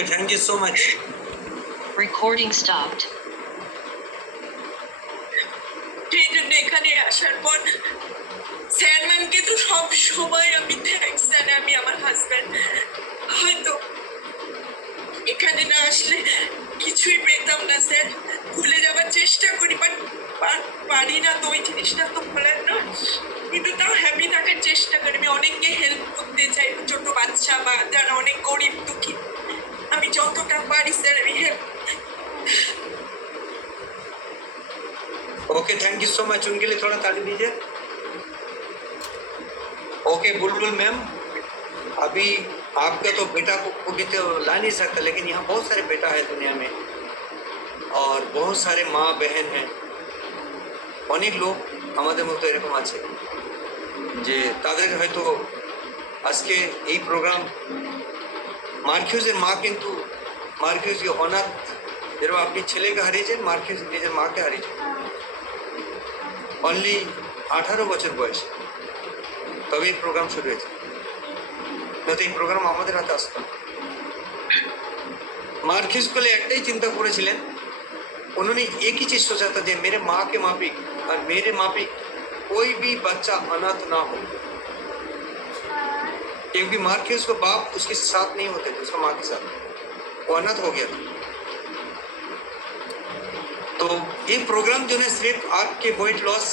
Okay, thank you so much. Recording stopped. সেই জন্য এখানে আসার পর স্যার ম্যামকে তো সব সময় আমি থ্যাঙ্কস জানাই, আমি আমার হাজব্যান্ড হয়তো এখানে না আসলে কিছুই পেতাম না স্যার, ভুলে যাওয়ার চেষ্টা করি বাট পারি না, তো ওই জিনিসটা তো বলার না, কিন্তু তাও হ্যাপি থাকার চেষ্টা করি। আমি অনেককে হেল্প করতে চাই, ছোট বাচ্চা বা যারা অনেক গরিব দুঃখী, আমি যতটা পারি স্যার আমি help. Okay, thank you so much. उनके लिए थोड़ा ताली दीजिए। ओके बुलबुल मैम, अभी आपका तो बेटा को भी तो ला नहीं सकता, लेकिन यहाँ बहुत सारे बेटा है दुनिया में और बहुत सारे মা बहन हैं, অনেক লোক আমাদের মতো এরকম আছে যে তাদের হয়তো আজকে এই প্রোগ্রাম মার্কিউজের মা, কিন্তু মার্কিউজ অনাথ, যেরকম আপনি ছেলেকে হারিয়েছেন, মার্কিউজ নিজের মাকে হারিয়েছেন অনলি 18 বছর বয়সে, তবে এই প্রোগ্রাম শুরু হয়েছে, নয়তো এই প্রোগ্রাম আমাদের হাতে আসতো না। मार्क्यूज को लिए एकटाई चिंता करेছিলেন, उन्होंने एक ही चीज सोचा था कि मेरे माँ के माफिक और मेरे माफिक कोई भी बच्चा अनाथ ना हो, क्योंकि मार्क्यूज को बाप उसके साथ नहीं होते थे, उसका माँ के साथ, वो अनाथ हो गया था। तो ये प्रोग्राम जो है सिर्फ आपके वेट लॉस